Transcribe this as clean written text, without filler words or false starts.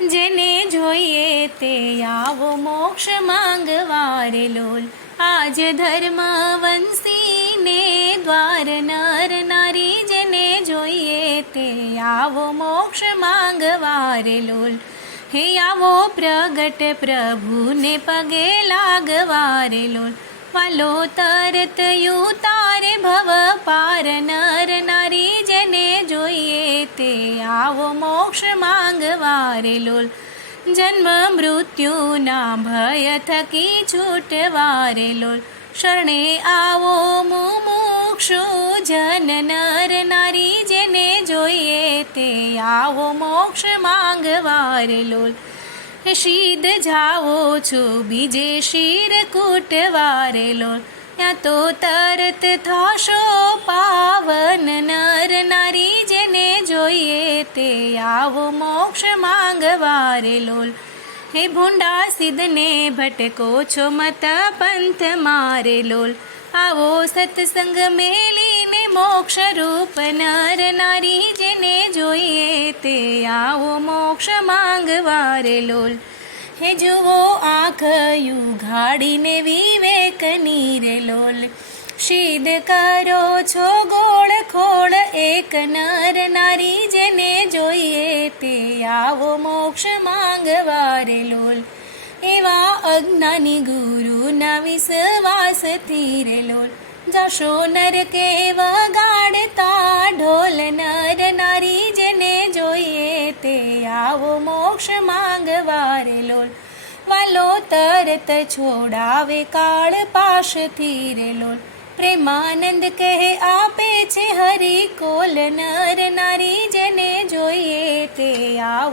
જેને જોઈએ તે આવો મોક્ષ માંગવા રે લોલ. આજ ધર્મ વંશીને દ્વાર નર નારી, જેને જોઈએ તે આવો મોક્ષ માંગવા રે લોલ. હે આવો પ્રગટ પ્રભુને પગે લાગવા રે લોલ. વાલો તરત યુતારે ભવ પાર નર નારી, જેને જોઈએ તે આવો મોક્ષ માંગવા રે લોલ. જન્મ મૃત્યુના ભય થકી છૂટવા રે લોલ. શરણે આવો મુમુક્ષુ જન નર નારી, જેને જોઈએ તે આવો મોક્ષ માંગવા રે લોલ. શીદ જાઓ છો બીજે શીર કૂટવા રે લોલ. ત્યાં તો તરત થશો પાવન નર નારી, જેને જોઈએ તે આવો મોક્ષ માંગવા રે લોલ. હે ભૂંડા સિદ્ધને ભટકો છો મત પંથ મારે લોલ. આવો સત્સંગ મેલીને મોક્ષ રૂપ નર નારી, જેને જોઈએ તે આવો મોક્ષ માંગવા રે લોલ. હે જુઓ આંખ યુઘાડીને વિવેકની રે લોલ. શીદ કરો છો ગોળ ખોળ એક નર નારી, જેને જોઈએ તે આવો મોક્ષ માંગવા રે લોલ. એવા અજ્ઞાની ગુરુના વિશ્વાસથી રે લોલ. જશો નરકે વગાડતા ઢોલ નર નારી, જેને જોઈએ તે આવો મોક્ષ માંગવા રે લોલ. વાલો તરત છોડાવે કાળ પાશથી રે લોલ. પ્રેમાનંદ કહે આપે છે હરિ કોલ નર નારી, જેને જોઈએ તે આવો